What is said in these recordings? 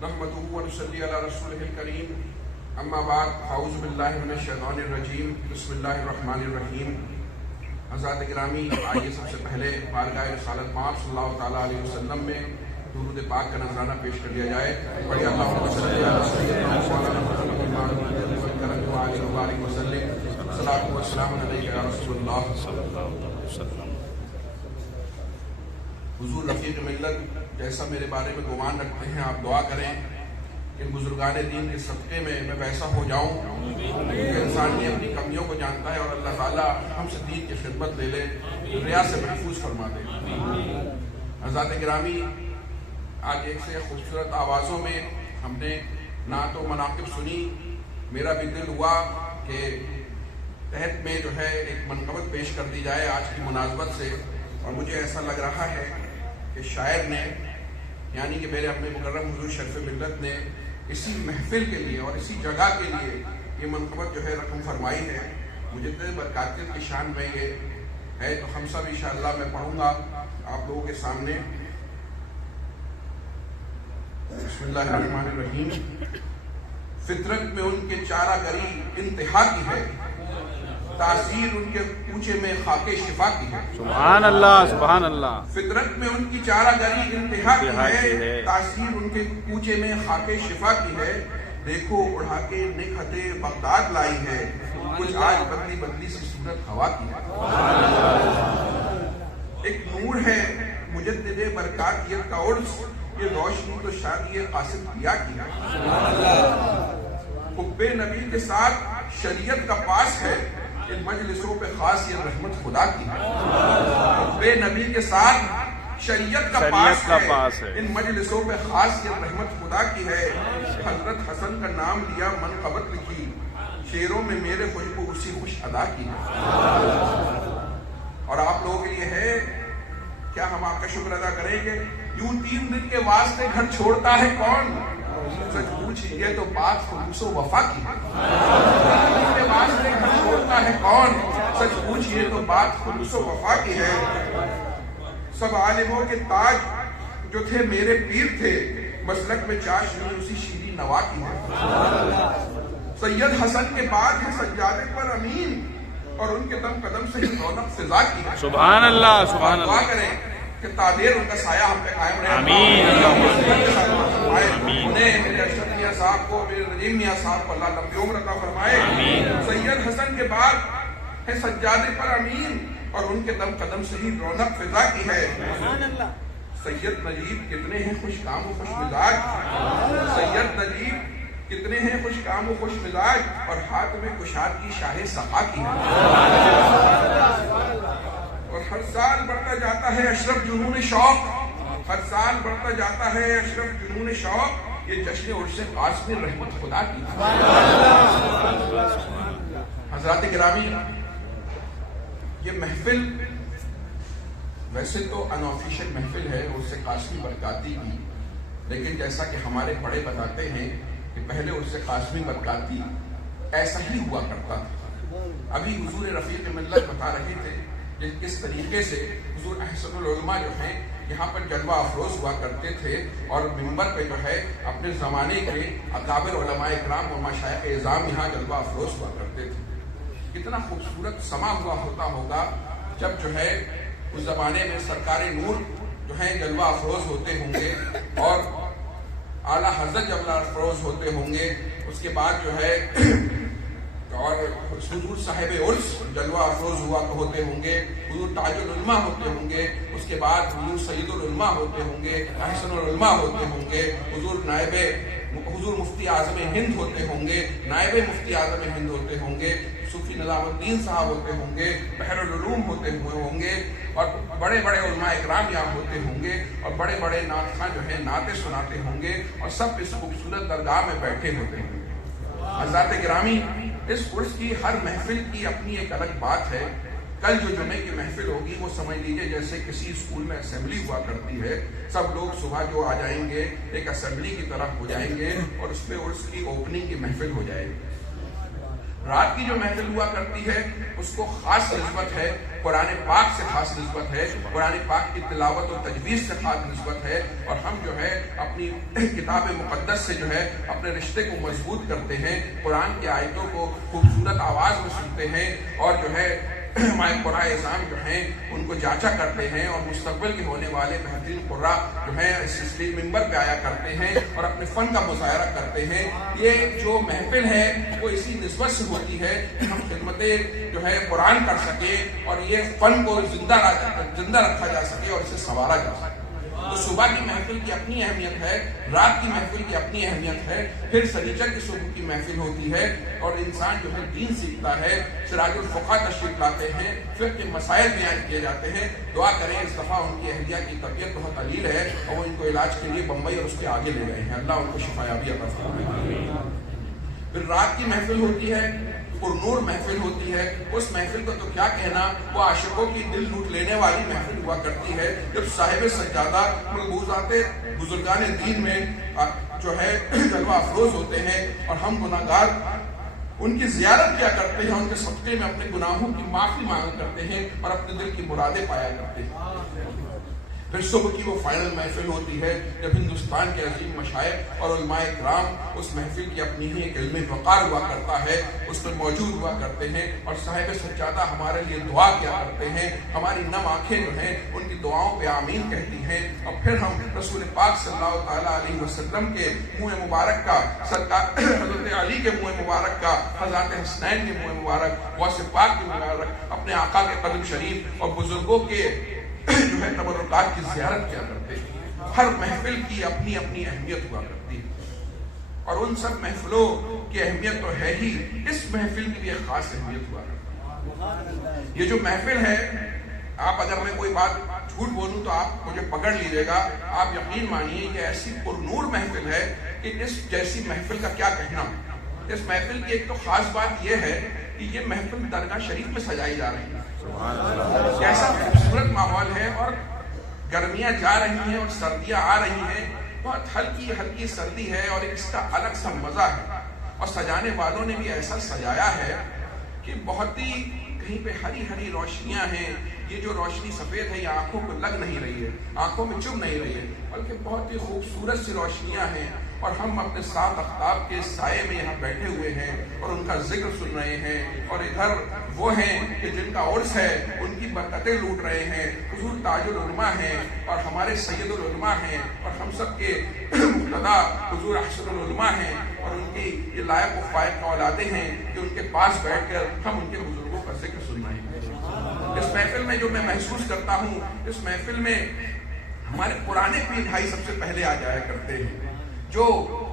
نحمدہ و نصلی علی رسولہ الکریم اما بعد اعوذ باللہ من الشیطان الرجیم بسم اللہ الرحمن الرحیم. حضرات گرامی، آئیے سب سے پہلے بارگاہ رسالت مآب صلی اللہ تعالیٰ علیہ وسلم میں درود پاک کا نذرانہ پیش کر لیا جائے. بڑی اللہم صلی علی سیدنا مولانا محمد وعلیہ وسلم. صلاۃ و سلام علیک یا رسول اللہ صلی اللہ علیہ وسلم. حضور رفیق ملت جیسا میرے بارے میں گمان رکھتے ہیں، آپ دعا کریں کہ بزرگان دین کے صدقے میں ویسا ہو جاؤں. کیونکہ انسان یہ اپنی کمیوں کو جانتا ہے اور اللہ تعالیٰ ہم سے دین کی خدمت لے لے، ریا سے محفوظ فرما دے. حضرات گرامی، آج ایک سے خوبصورت آوازوں میں ہم نے نعت و مناقب سنی. میرا بھی دل ہوا کہ تحت میں جو ہے ایک منقبت پیش کر دی جائے آج کی مناسبت سے، اور مجھے ایسا لگ رہا ہے کہ شاعر نے یعنی کہ میرے اپنے مکرم حضور شرف ملت نے اسی محفل کے لیے اور اسی جگہ کے لیے یہ منقبت جو ہے رقم فرمائی ہے. مجدد برکاتیت کی شان میں یہ ہے، تو ہم سب انشاءاللہ میں پڑھوں گا آپ لوگوں کے سامنے. بسم اللہ الرحمن الرحیم. فطرت میں ان کے چارہ گری انتہا کی ہے، تاثیر ان کے کوچے میں خاک شفا کی ہے. سبحان اللہ سبحان اللہ. فطرت میں ان کی چارہ گری انتہا کی ہے، تاثیر ان کے کوچے میں خاک شفا کی ہے. دیکھو اڑھا کے نکھتے بغداد لائی ہے، کچھ آج بدلی بدلی سی صورت ہوا کی ہے. ایک نور ہے مجدد برکاتیت کا عرس، یہ روشنی تو شادی قاسم کیا کی ہے. حب نبی کے ساتھ شریعت کا پاس ہے، ان مجلسوں پہ خاص یہ رحمت خدا کی ہے. حب نبی کے ساتھ شریعت کا پاس ہے، ان مجلسوں پہ خاص یہ رحمت خدا کی ہے. حضرت حسن کا نام لیا منقبت لکھی، شعروں میں میرے خوشبو اسی خوش ادا کی ہے. اور آپ لوگوں کے لیے ہے، کیا ہم آپ کا شکر ادا کریں گے؟ یوں 3 دن کے واسطے گھر چھوڑتا ہے کون؟ سچ پوچھئے تو بات خلوص و وفا کی ہے. 3 دن کے واسطے گھر چھوڑتا ہے کون؟ سچ پوچھئے تو بات خلوص و وفا کی ہے. سب عالموں کے تاج جو تھے میرے پیر تھے، مسلک میں چاشنی اسی شیریں نوا کی ہے. سید حسن کے بعد ہے سجادے پر امین، اور ان کے دم قدم سے ہی رونق فضا کی ہے. سبحان اللہ سبحان اللہ. دعا کریں کہ تعدیر ان کا سایہ ہم پہ قائم رہے. آمین. انہیں میرے ارشد میاں صاحب کو، میرے نجیم میاں صاحب کو اللہ لمبی عمر عطا فرمائے. سید حسن کے بعد ہے سجادے پر امین، اور ان کے دم قدم سے ہی رونق فضا کی ہے. سید نجیب کتنے ہیں خوش کام و خوش مزاج، سید نجیب کتنے ہیں خوش کام و خوش مزاج، اور ہاتھ میں کشاد کی شاہ سخا کی ہے. اور ہر سال بڑھتا جاتا ہے اشرف جنون شوق، ہر سال بڑھتا جاتا ہے اشرف جنون شوق، یہ جشن عرس قاسمی رحمت خدا کی ہے. حضرات گرامی، یہ محفل ویسے تو انآفیشل محفل ہے عرس قاسمی برکاتی کی، لیکن جیسا کہ ہمارے بڑے بتاتے ہیں کہ پہلے عرس قاسمی برکاتی ایسا ہی ہوا کرتا تھا. ابھی حضور رفیق ملت بتا رہے تھے کہ کس طریقے سے حضور احسن العلماء جو ہیں یہاں پر جلوہ افروز ہوا کرتے تھے، اور منبر پہ جو ہے اپنے زمانے کے اکابر علماء اکرام و مشائخ اعظام یہاں جلوہ افروز ہوا کرتے تھے. کتنا خوبصورت سما ہوا ہوتا ہوگا جب جو ہے اس زمانے میں سرکار نور جو ہے جلوہ افروز ہوتے ہوں گے، اور اعلیٰ حضرت جلوہ افروز ہوتے ہوں گے. اس کے بعد جو ہے اور حضور صاحب عرس جلوہ افروز ہوا ہوتے ہوں گے، حضور تاج العلماء ہوتے ہوں گے. اس کے بعد حضور سید العلماء ہوتے ہوں گے، احسن العلماء ہوتے ہوں گے، حضور مفتی اعظم ہند ہوتے ہوں گے، نائب مفتی اعظم ہند ہوتے ہوں گے، صوفی نظام الدین صاحب ہوتے ہوں گے، بحر العلوم ہوتے ہوئے ہوں گے، اور بڑے بڑے علماء اکرام یہاں ہوتے ہوں گے، اور بڑے بڑے نعت خواں جو ہیں نعتیں سناتے ہوں گے، اور سب اس خوبصورت درگاہ میں بیٹھے ہوتے ہوں گے. حضرات گرامی، اس عرس کی ہر محفل کی اپنی ایک الگ بات ہے. کل جو جمعے کی محفل ہوگی وہ سمجھ لیجیے جیسے کسی اسکول میں اسمبلی ہوا کرتی ہے. سب لوگ صبح جو آ جائیں گے ایک اسمبلی کی طرف ہو جائیں گے، اور اس میں عرس کی اوپننگ کی محفل ہو جائے گی. رات کی جو محفل ہوا کرتی ہے اس کو خاص نسبت ہے، قرآن پاک سے خاص نسبت ہے، قرآن پاک کی تلاوت اور تجوید سے خاص نسبت ہے، اور ہم جو ہے اپنی کتاب مقدس سے جو ہے اپنے رشتے کو مضبوط کرتے ہیں، قرآن کی آیتوں کو خوبصورت آواز میں سنتے ہیں، اور جو ہے ہمارے قرآن اعظام جو ہیں ان کو جانچا کرتے ہیں، اور مستقبل کے ہونے والے بہترین قرآ جو ہیں اس اسٹیج ممبر پہ آیا کرتے ہیں اور اپنے فن کا مظاہرہ کرتے ہیں۔ یہ جو محفل ہے وہ اسی نسبت سے ہوتی ہے کہ ہم خدمتیں جو ہے قرآن کر سکیں اور یہ فن کو زندہ رکھا جا سکے اور اسے سنوارا جا سکے۔ تو صبح کی محفل کی اپنی اہمیت ہے، رات کی محفل کی اپنی اہمیت ہے، پھر سنیچر کی صبح کی محفل ہوتی ہے اور انسان جو ہے دین سیکھتا ہے، سراج الفقہ تشریف لاتے ہیں، فقہ کے مسائل بیان کیے جاتے ہیں۔ دعا کریں اس دفعہ ان کی اہلیہ کی طبیعت بہت علیل ہے اور وہ ان کو علاج کے لیے بمبئی اور اس کے آگے لے گئے ہیں، اللہ ان کو شفا یابی عطا فرمائے۔ پھر رات کی محفل ہوتی ہے، پرنور محفل ہوتی ہے، اس محفل کو تو کیا کہنا، وہ عاشقوں کی دل لوٹ لینے والی محفل ہوا کرتی ہے، جب صاحب سجادہ مقبوضات بزرگان دین میں جو ہے جلوہ افروز ہوتے ہیں اور ہم گناہگار ان کی زیارت کیا کرتے ہیں، ان کے صدقے میں اپنے گناہوں کی معافی مانگ کرتے ہیں اور اپنے دل کی مرادیں پایا کرتے ہیں۔ پھر صبح کی وہ فائنل محفل ہوتی ہے جب ہندوستان کے عظیم مشائخ اور علماء کرام اس محفل کی اپنی ہی ایک علمی وقار ہوا کرتا ہے، اس میں موجود ہوا کرتے ہیں اور صاحب سجادہ ہمارے لیے دعا کیا کرتے ہیں، ہماری نم آنکھیں جو ہیں ان کی دعاؤں پہ آمین کہتی ہیں، اور پھر ہم رسول پاک صلی اللہ تعالیٰ علیہ وسلم کے منہ مبارک کا، حضرت علی کے منہ مبارک کا، حضرت حسنین کے منہ مبارک، غوث پاک کے مبارک، اپنے آقا کے قدم شریف اور بزرگوں کے جو ہے تبرکات کی زیارت کیا کرتے ہیں۔ ہر محفل کی اپنی اپنی اہمیت ہوا کرتی ہے اور ان سب محفلوں کی اہمیت تو ہے ہی، اس محفل کی بھی ایک خاص اہمیت ہوا کرتی ہے۔ یہ جو محفل ہے، آپ اگر میں کوئی بات جھوٹ بولوں تو آپ مجھے پکڑ لیجیے گا، آپ یقین مانیے کہ ایسی پرنور محفل ہے کہ اس جیسی محفل کا کیا کہنا۔ اس محفل کی ایک تو خاص بات یہ ہے کہ یہ محفل درگاہ شریف میں سجائی جا رہی ہے، کیسا خوبصورت ماحول ہے، اور گرمیاں جا رہی ہیں اور سردیاں آ رہی ہیں، بہت ہلکی ہلکی سردی ہے اور اس کا الگ سا مزہ ہے، اور سجانے والوں نے بھی ایسا سجایا ہے کہ بہت ہی کہیں پہ ہری ہری روشنیاں ہیں۔ یہ جو روشنی سفید ہے یہ آنکھوں کو لگ نہیں رہی ہے، آنکھوں میں چبھ نہیں رہی ہے، بلکہ بہت ہی خوبصورت سی روشنیاں ہیں، اور ہم اپنے سات اختاب کے سائے میں یہاں بیٹھے ہوئے ہیں اور ان کا ذکر سن رہے ہیں، اور ادھر وہ ہیں کہ جن کا عرس ہے ان کی برکتیں لوٹ رہے ہیں، حضور تاج العلماء ہیں اور ہمارے سید العلماء ہیں، اور ہم سب کے مقتدا حضور احسن العلماء ہیں، اور ان کی یہ لائق و فائق اولادیں ہیں کہ ان کے پاس بیٹھ کر ہم ان کے بزرگوں کا ذکر سن رہے ہیں۔ اس محفل میں جو میں محسوس کرتا ہوں، اس محفل میں ہمارے پرانے پیر بھائی سب سے پہلے آ جایا کرتے ہیں، جو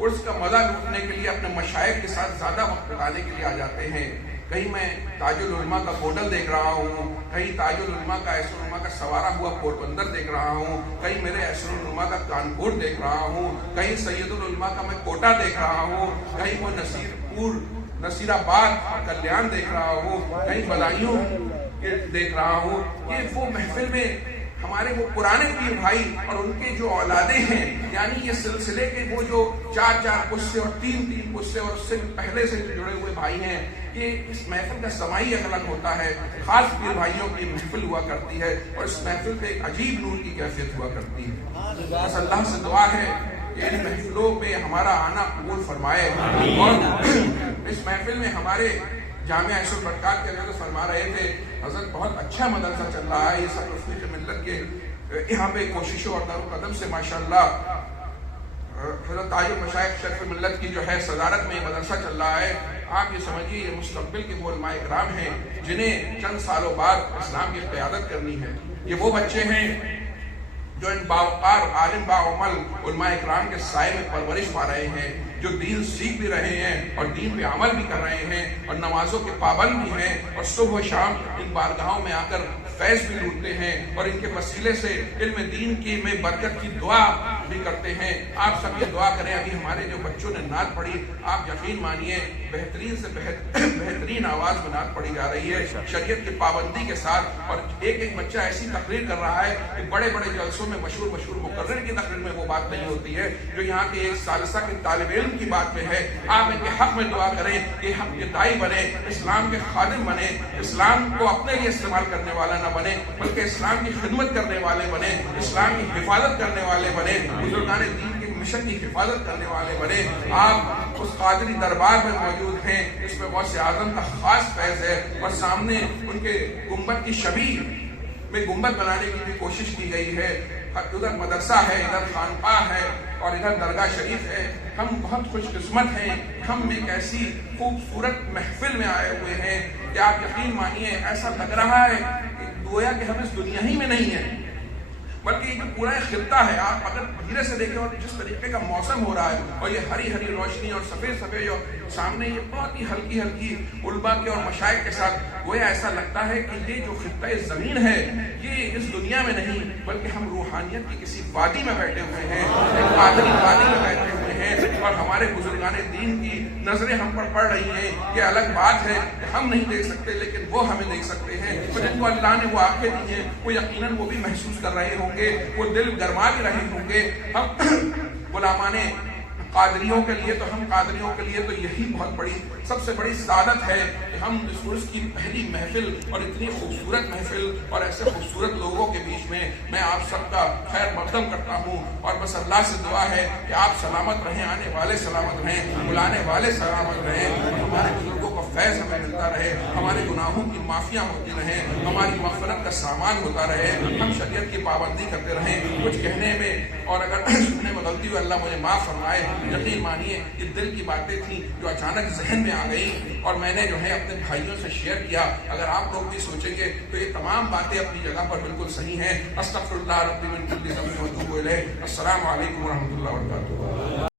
عرس کا مزہ لوٹنے کے لیے اپنے مشائخ کے ساتھ زیادہ وقت بتانے کے لیے آ جاتے ہیں۔ کہیں میں تاج العلماء کا گوڈل دیکھ رہا ہوں، کہیں تاج العلماء کا ایسر العلماء کا سوارا ہوا پوربندر دیکھ رہا ہوں، کہیں میرے ایسر العلماء کا کانپور دیکھ رہا ہوں، کہیں سید العلماء کا میں کوٹا دیکھ رہا ہوں، کہیں وہ نصیر آباد کلیان دیکھ رہا ہوں، کہیں بدایوں دیکھ رہا ہوں۔ یہ وہ محفل میں ہمارے وہ پرانے پیر بھائی اور ان کے جو اولادیں ہیں، یعنی یہ سلسلے کے وہ جو 4 قصے اور 3 قصے اور اس سے پہلے سے جڑے ہوئے بھائی ہیں، یہ اس محفل کا سمائی الگ ہوتا ہے۔ خاص پیر بھائیوں کی محفل ہوا کرتی ہے اور اس محفل پہ ایک عجیب نور کی کیفیت ہوا کرتی ہے۔ بس اللہ سے دعا ہے کہ ان محفلوں پہ ہمارا آنا قبول فرمائے، اور اس محفل میں ہمارے جامعہ ایسر برکات کے حضرت فرما رہے تھے، حضرت بہت اچھا مدرسہ چل رہا ہے، یہ سب تفریح ملت کے یہاں پہ کوششوں اور دار و قدم سے ماشاءاللہ حضرت تاج المشائخ شرف ملت کی جو ہے صدارت میں یہ مدرسہ چل رہا ہے۔ آپ یہ سمجھیے یہ مستقبل کے وہ علماء کرام ہیں جنہیں چند سالوں بعد اسلام کی قیادت کرنی ہے۔ یہ وہ بچے ہیں جو ان باوقار عالم باعمل علماء کرام کے سائے میں پرورش پا رہے ہیں، جو دین سیکھ بھی رہے ہیں اور دین پہ عمل بھی کر رہے ہیں اور نمازوں کے پابند بھی ہیں، اور صبح و شام ان بارگاہوں میں آ کر فیض بھی لوٹتے ہیں اور ان کے وسیلے سے علم دین کی میں برکت کی دعا بھی کرتے ہیں۔ آپ سب یہ دعا کریں، ابھی ہمارے جو بچوں نے نعت پڑھی، آپ یقین مانیے بہترین سے بہترین آواز میں نعت پڑھی جا رہی ہے شریعت کی پابندی کے ساتھ، اور ایک ایک بچہ ایسی تقریر کر رہا ہے کہ بڑے بڑے جلسوں میں مشہور مقرر کی تقریر میں وہ بات نہیں ہوتی ہے جو یہاں کے ایک ثالثہ کے طالب علم کی بات میں ہے۔ آپ ان کے حق میں دعا کریں کہ حق کے دائی بنے، اسلام کے خادم بنے، اسلام کو اپنے لیے استعمال کرنے والا نہ بنے بلکہ اسلام کی خدمت کرنے والے بنے، اسلام کی حفاظت کرنے والے بنے، بزرگان دین کے مشن کی حفاظت کرنے والے بنے۔ آپ اس قادری دربار میں موجود ہیں جس میں غوث اعظم کا خاص فیض ہے، اور سامنے ان کے گنبد کی شبیہ میں گنبد بنانے کی بھی کوشش کی گئی ہے۔ ادھر مدرسہ ہے، ادھر خانقاہ ہے، اور ادھر درگاہ شریف ہے۔ ہم بہت خوش قسمت ہیں، ہم ایک ایسی خوبصورت محفل میں آئے ہوئے ہیں کہ آپ یقین مانیے ایسا لگ رہا ہے کہ گویا کہ ہم اس دنیا ہی میں نہیں ہیں، بلکہ یہ جو پورا ایک خطہ ہے، آپ اگر دھیرے سے دیکھیں اور جس طریقے کا موسم ہو رہا ہے، اور یہ ہری ہری روشنی اور سفید سفید جو سامنے یہ بہت ہی ہلکی ہلکی علماء کے اور مشائخ کے ساتھ گویا ایسا لگتا ہے کہ یہ جو خطہ زمین ہے یہ اس دنیا میں نہیں بلکہ ہم روحانیت کی کسی وادی میں بیٹھے ہوئے ہیں، ایک قادری وادی میں بیٹھے ہوئے ہیں، اور ہمارے بزرگان دین کی نظریں ہم پر پڑ رہی ہیں۔ یہ الگ بات ہے کہ ہم نہیں دیکھ سکتے لیکن وہ ہمیں دیکھ سکتے ہیں، تو جن کو اللہ نے وہ آنکھیں دی ہیں وہ یقیناً وہ بھی محسوس کر رہے ہوں گے، وہ دل گرما بھی رہے ہوں گے۔ ہم غلامان قادریوں کے لیے تو یہی بہت بڑی سب سے بڑی سعادت ہے کہ ہم اس عرس کی پہلی محفل اور اتنی خوبصورت محفل اور ایسے خوبصورت لوگوں کے بیچ میں آپ سب کا خیر مقدم کرتا ہوں، اور بس اللہ سے دعا ہے کہ آپ سلامت رہیں، آنے والے سلامت رہیں، بلانے والے سلامت رہیں، اور ہمارے بزرگوں کا فیض ہمیں ملتا رہے، ہمارے گناہوں کی معافیاں ہوتی رہیں، ہماری مغفرت کا سامان ہوتا رہے، ہم شریعت کی پابندی کرتے رہیں۔ کچھ کہنے میں اور اگر سننے میں غلطی ہوئی اللہ مجھے معاف فرمائے۔ یقین مانیے یہ دل کی باتیں تھیں جو اچانک ذہن میں آ گئی اور میں نے جو ہے اپنے بھائیوں سے شیئر کیا۔ اگر آپ لوگ بھی سوچیں گے تو یہ تمام باتیں اپنی جگہ پر بالکل صحیح ہیں۔ استغفر اللہ ربی من کل ذنب و اتوب الیہ۔ السلام علیکم ورحمۃ اللہ وبرکاتہ۔